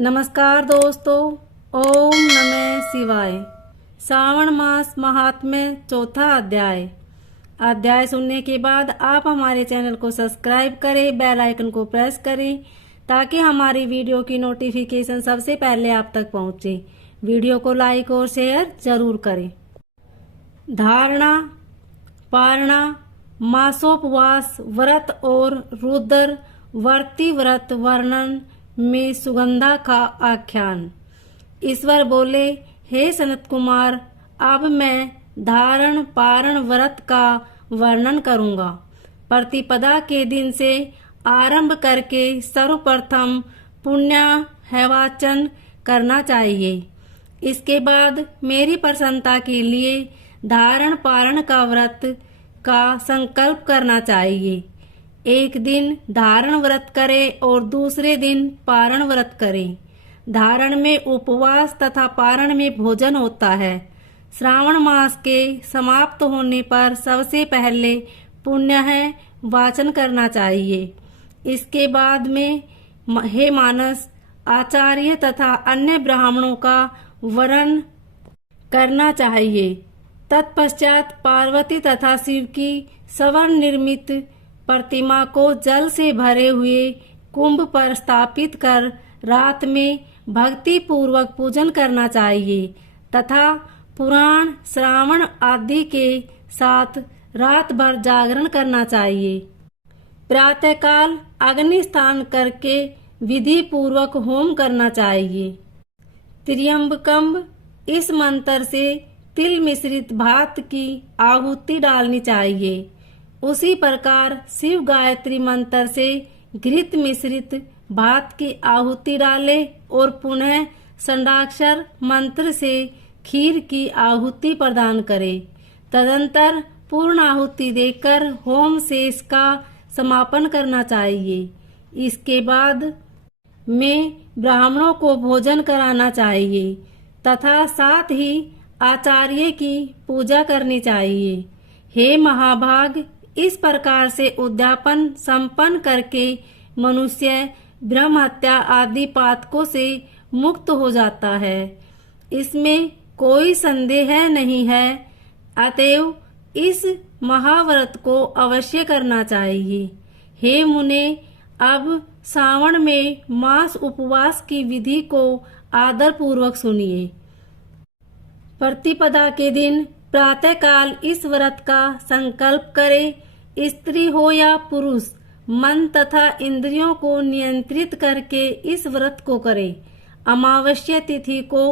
नमस्कार दोस्तों, ओम नमः शिवाय। श्रावण मास महात्म्य चौथा अध्याय सुनने के बाद आप हमारे चैनल को सब्सक्राइब करें, बेल आइकन को प्रेस करें ताकि हमारी वीडियो की नोटिफिकेशन सबसे पहले आप तक पहुंचे। वीडियो को लाइक और शेयर जरूर करें। धारणा पारणा मासोपवास व्रत और रुद्र वर्ती व्रत वर्णन में सुगंधा का आख्यान। ईश्वर बोले, हे सनत कुमार, अब मैं धारण पारण व्रत का वर्णन करूंगा। प्रतिपदा के दिन से आरंभ करके सर्वप्रथम पुण्याहवाचन करना चाहिए। इसके बाद मेरी प्रसन्नता के लिए धारण पारण का व्रत का संकल्प करना चाहिए। एक दिन धारण व्रत करें और दूसरे दिन पारण व्रत करें। धारण में उपवास तथा पारण में भोजन होता है। श्रावण मास के समाप्त होने पर सबसे पहले पुण्य वाचन करना चाहिए। इसके बाद में हे मानस, आचार्य तथा अन्य ब्राह्मणों का वरण करना चाहिए। तत्पश्चात पार्वती तथा शिव की स्वर्ण निर्मित प्रतिमा को जल से भरे हुए कुंभ पर स्थापित कर रात में भक्ति पूर्वक पूजन करना चाहिए तथा पुराण श्रावण आदि के साथ रात भर जागरण करना चाहिए। प्रातःकाल अग्नि स्नान करके विधि पूर्वक होम करना चाहिए। त्र्यंबकम इस मंत्र से तिल मिश्रित भात की आहुति डालनी चाहिए। उसी प्रकार शिव गायत्री मंत्र से घृत मिश्रित भात की आहुति डाले और पुनः षडाक्षर मंत्र से खीर की आहुति प्रदान करे। तदंतर पूर्ण आहुति देकर होम शेष का समापन करना चाहिए। इसके बाद में ब्राह्मणों को भोजन कराना चाहिए तथा साथ ही आचार्य की पूजा करनी चाहिए। हे महाभाग, इस प्रकार से उद्यापन संपन्न करके मनुष्य ब्रह्म हत्या आदि पातकों से मुक्त हो जाता है। इसमें कोई संदेह नहीं है। अतएव इस महाव्रत को अवश्य करना चाहिए। हे मुने, अब श्रावण में मास उपवास की विधि को आदर पूर्वक सुनिए। प्रतिपदा के दिन प्रातःकाल इस व्रत का संकल्प करे। स्त्री हो या पुरुष, मन तथा इंद्रियों को नियंत्रित करके इस व्रत को करे। अमावस्या तिथि को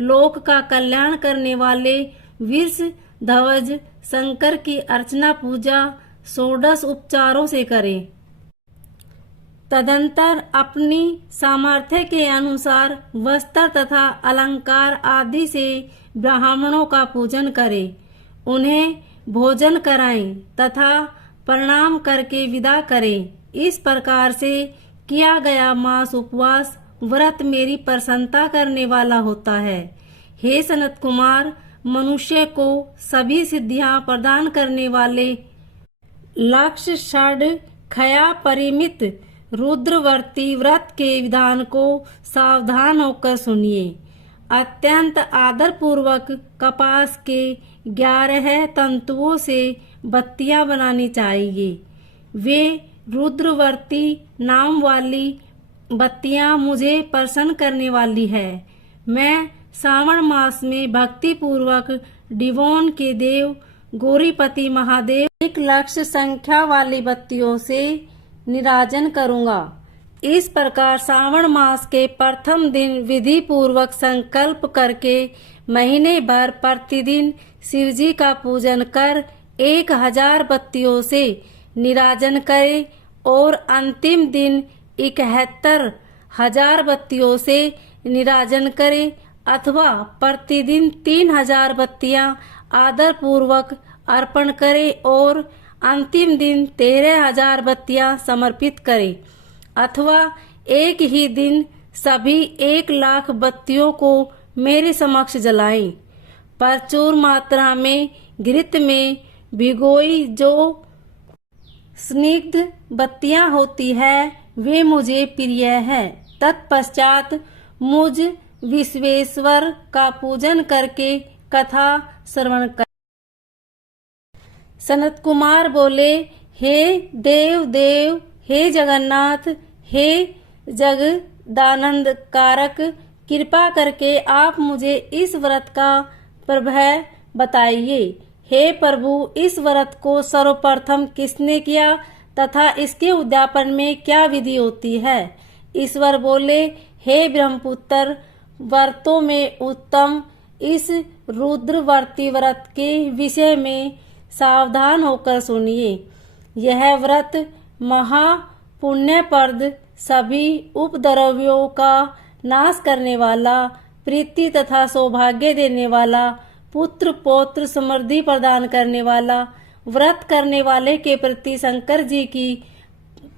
लोक का कल्याण करने वाले विष ध्वज शंकर की अर्चना पूजा 16 उपचारों से करे। तदंतर अपनी सामर्थ्य के अनुसार वस्त्र तथा अलंकार आदि से ब्राह्मणों का पूजन करे। उन्हें भोजन कराएं तथा प्रणाम करके विदा करें। इस प्रकार से किया गया मास उपवास व्रत मेरी प्रसन्नता करने वाला होता है। हे सनत कुमार, मनुष्य को सभी सिद्धियां प्रदान करने वाले लक्ष्य षड खया परिमित रुद्रवर्ती व्रत के विधान को सावधान होकर सुनिए। अत्यंत आदर पूर्वक कपास के 11 तंतुओं से बत्तियां बनानी चाहिए। वे रुद्रवर्ती नाम वाली बत्तियां मुझे प्रसन्न करने वाली है। मैं श्रावण मास में भक्ति पूर्वक डिवोन के देव गौरीपति महादेव 1 लक्ष संख्या वाली बत्तियों से निराजन करूंगा। इस प्रकार श्रावण मास के प्रथम दिन विधि पूर्वक संकल्प करके महीने भर प्रतिदिन शिवजी का पूजन कर 1000 बत्तियों से निराजन करे और अंतिम दिन 71,000 बत्तियों से निराजन करे अथवा प्रतिदिन 3000 बत्तियां आदर पूर्वक अर्पण करे और अंतिम दिन 13,000 बत्तियां समर्पित करे अथवा एक ही दिन सभी 1 लाख बत्तियों को मेरे समक्ष जलाएं। प्रचुर मात्रा में घृत में भिगोई जो स्निग्ध बत्तियां होती है वे मुझे प्रिय है। तत्पश्चात मुझ विश्वेश्वर का पूजन करके कथा श्रवण कर। सनत कुमार बोले, हे देव देव, हे जगन्नाथ, हे जगदानंद कारक, कृपा करके आप मुझे इस व्रत का प्रभाव बताइए। हे प्रभु, इस व्रत को सर्वप्रथम किसने किया तथा इसके उद्यापन में क्या विधि होती है? ईश्वर बोले, हे ब्रह्मपुत्र, व्रतों में उत्तम इस रुद्रवर्ती व्रत के विषय में सावधान होकर सुनिए। यह व्रत महापुण्यप्रद, सभी उपद्रव्यों का नाश करने वाला, प्रीति तथा सौभाग्य देने वाला, पुत्र पौत्र समृद्धि प्रदान करने वाला, व्रत करने वाले के प्रति शंकर जी की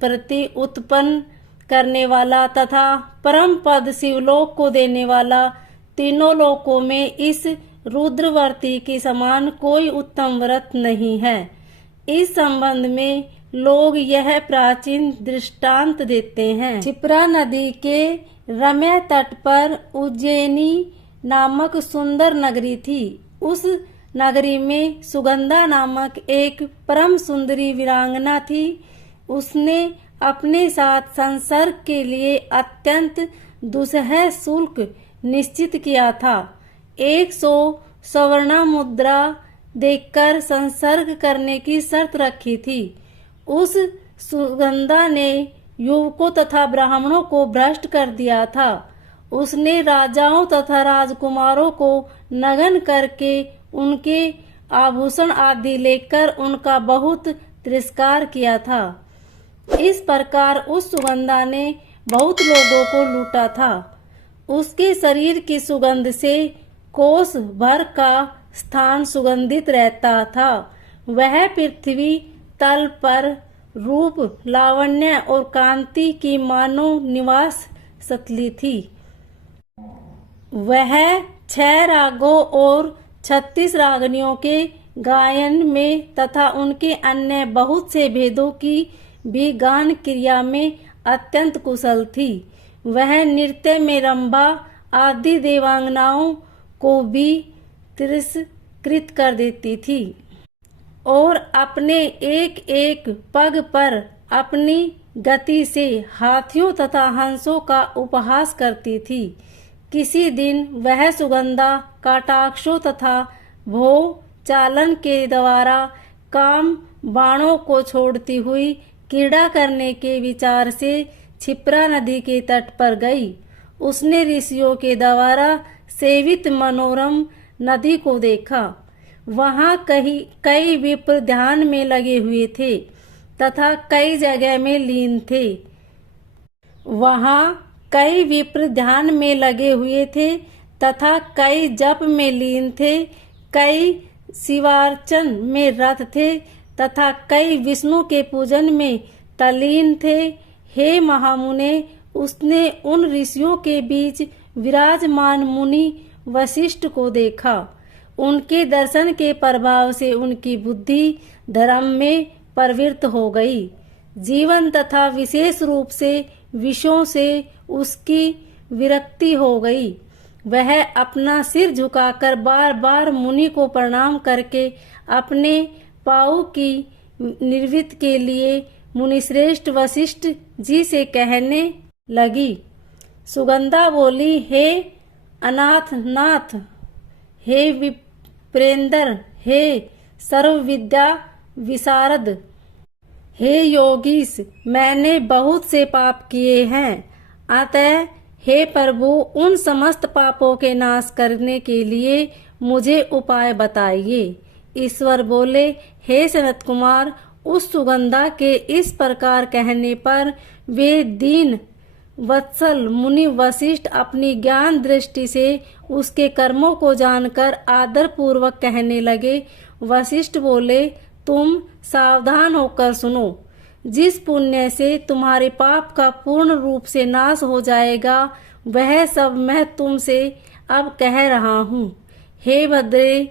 प्रति उत्पन्न करने वाला तथा परम पद शिवलोक को देने वाला, तीनों लोकों में इस रुद्रवर्ती के समान कोई उत्तम व्रत नहीं है। इस संबंध में लोग यह प्राचीन दृष्टांत देते हैं। क्षिप्रा नदी के रम्य तट पर उज्जैनी नामक सुंदर नगरी थी। उस नगरी में सुगंधा नामक एक परम सुंदरी वीरांगना थी। उसने अपने साथ संसर्ग के लिए अत्यंत दुस्सह शुल्क निश्चित किया था। 100 स्वर्ण मुद्रा देकर संसर्ग करने की शर्त रखी थी। उस सुगंधा ने युवकों तथा ब्राह्मणों को भ्रष्ट कर दिया था। उसने राजाओं तथा राजकुमारों को नग्न करके उनके आभूषण आदि लेकर उनका बहुत तिरस्कार किया था। इस प्रकार उस सुगंधा ने बहुत लोगों को लूटा था। उसके शरीर की सुगंध से कोस भर का स्थान सुगंधित रहता था। वह पृथ्वी तल पर रूप, लावण्य और कांति की मानव निवास स्थली थी। वह 6 रागों और 36 रागनियों के गायन में तथा उनके अन्य बहुत से भेदों की भी गान क्रिया में अत्यंत कुशल थी। वह नृत्य में रंभा आदि देवांगनाओं को भी तिरस्कृत कर देती थी और अपने एक एक पग पर अपनी गति से हाथियों तथा हंसों का उपहास करती थी। किसी दिन वह सुगंधा कटाक्षों तथा भोग चालन के द्वारा काम बाणों को छोड़ती हुई क्रीड़ा करने के विचार से क्षिप्रा नदी के तट पर गई। उसने ऋषियों के द्वारा सेवित मनोरम नदी को देखा। वहां कई विप्र ध्यान में लगे हुए थे तथा कई जगह में लीन थे। वहां कई विप्र ध्यान में लगे हुए थे तथा कई जप में लीन थे, कई शिवार्चन में रत थे तथा कई विष्णु के पूजन में तल्लीन थे। हे महामुने, उसने उन ऋषियों के बीच विराजमान मुनि वशिष्ठ को देखा। उनके दर्शन के प्रभाव से उनकी बुद्धि धर्म में प्रवृत्त हो गई। जीवन तथा विशेष रूप से विषयों से उसकी विरक्ति हो गई। वह अपना सिर झुकाकर बार बार मुनि को प्रणाम करके अपने पाँव की निर्वृत्ति के लिए मुनिश्रेष्ठ वशिष्ठ जी से कहने लगी। सुगंधा बोली, हे अनाथनाथ, हे विप्रेंद्र, हे सर्व विद्या विशारद, हे योगीश, मैंने बहुत से पाप किए हैं। अतः हे प्रभु, उन समस्त पापों के नाश करने के लिए मुझे उपाय बताइए। ईश्वर बोले, हे सनत कुमार, उस सुगंधा के इस प्रकार कहने पर वे दीन वत्सल मुनि वशिष्ठ अपनी ज्ञान दृष्टि से उसके कर्मों को जानकर आदर पूर्वक कहने लगे। वशिष्ठ बोले, तुम सावधान होकर सुनो। जिस पुण्य से तुम्हारे पाप का पूर्ण रूप से नाश हो जाएगा, वह सब मैं तुमसे अब कह रहा हूँ। हे भद्रे,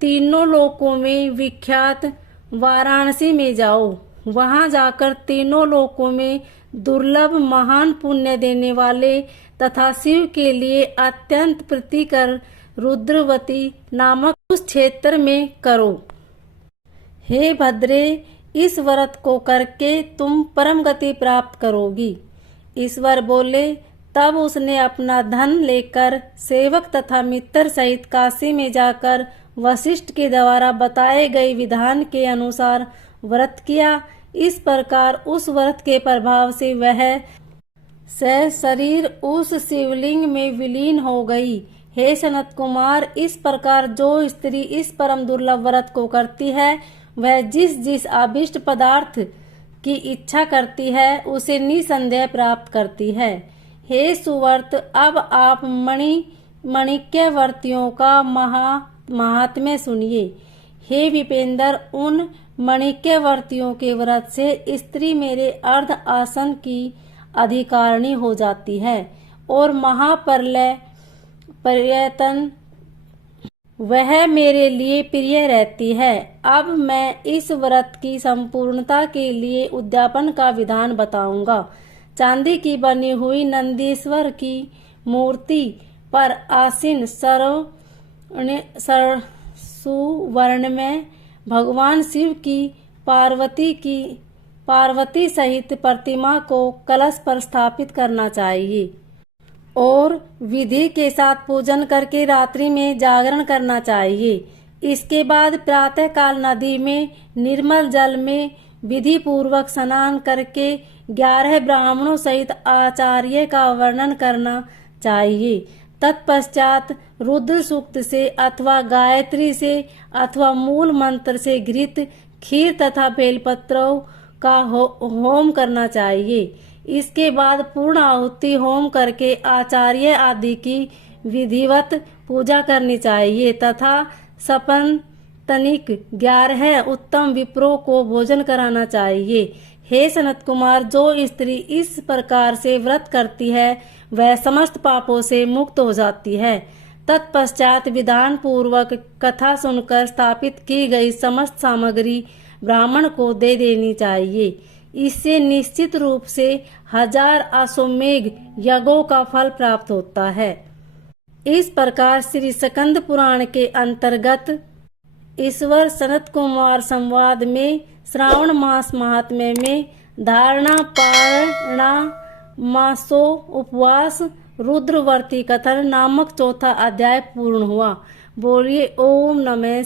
तीनों लोकों में विख्यात वाराणसी में जाओ। वहां जाकर तीनों लोकों में दुर्लभ महान पुण्य देने वाले तथा शिव के लिए अत्यंत प्रीतिकर रुद्रवती नामक उस क्षेत्र में करो। हे भद्रे, इस व्रत को करके तुम परम गति प्राप्त करोगी। ईश्वर बोले। तब उसने अपना धन लेकर सेवक तथा मित्र सहित काशी में जाकर वशिष्ठ के द्वारा बताए गए विधान के अनुसार व्रत किया। इस प्रकार उस व्रत के प्रभाव से वह शरीर उस शिवलिंग में विलीन हो गई। हे सनत कुमार, इस प्रकार जो स्त्री इस परम दुर्लभ व्रत को करती है वह जिस जिस अभिष्ट पदार्थ की इच्छा करती है उसे निसंदेह प्राप्त करती है। हे सुव्रत, अब आप मणिक्य व्रतियों का महात्म्य सुनिए। हे विपेंद्र, उन मणिक्य व्रतियों के व्रत से स्त्री मेरे अर्ध आसन की अधिकारिणी हो जाती है और महाप्रलय पर्यतन वह मेरे लिए प्रिय रहती है। अब मैं इस व्रत की संपूर्णता के लिए उद्यापन का विधान बताऊंगा। चांदी की बनी हुई नंदीश्वर की मूर्ति पर आसीन सुवर्ण में भगवान शिव की पार्वती सहित प्रतिमा को कलश पर स्थापित करना चाहिए और विधि के साथ पूजन करके रात्रि में जागरण करना चाहिए। इसके बाद प्रातः काल नदी में निर्मल जल में विधि पूर्वक स्नान करके 11 ब्राह्मणों सहित आचार्य का वर्णन करना चाहिए। तत्पश्चात रुद्र सूक्त से अथवा गायत्री से अथवा मूल मंत्र से घृत खीर तथा बेलपत्रों का होम करना चाहिए। इसके बाद पूर्ण आहुति होम करके आचार्य आदि की विधिवत पूजा करनी चाहिए तथा सपन तनिक 11 उत्तम विप्रों को भोजन कराना चाहिए। हे सनत कुमार, जो स्त्री इस प्रकार से व्रत करती है वह समस्त पापों से मुक्त हो जाती है। तत्पश्चात विधान पूर्वक कथा सुनकर स्थापित की गई समस्त सामग्री ब्राह्मण को दे देनी चाहिए। इससे निश्चित रूप से 1000 अश्वमेघ यज्ञों का फल प्राप्त होता है। इस प्रकार श्री स्कंद पुराण के अंतर्गत ईश्वर सनत कुमार संवाद में श्रावण मास महात्म्य में धारणा पारणा मासो उपवास रुद्रवर्ती कथन नामक चौथा अध्याय पूर्ण हुआ। बोलिए ओम नमः।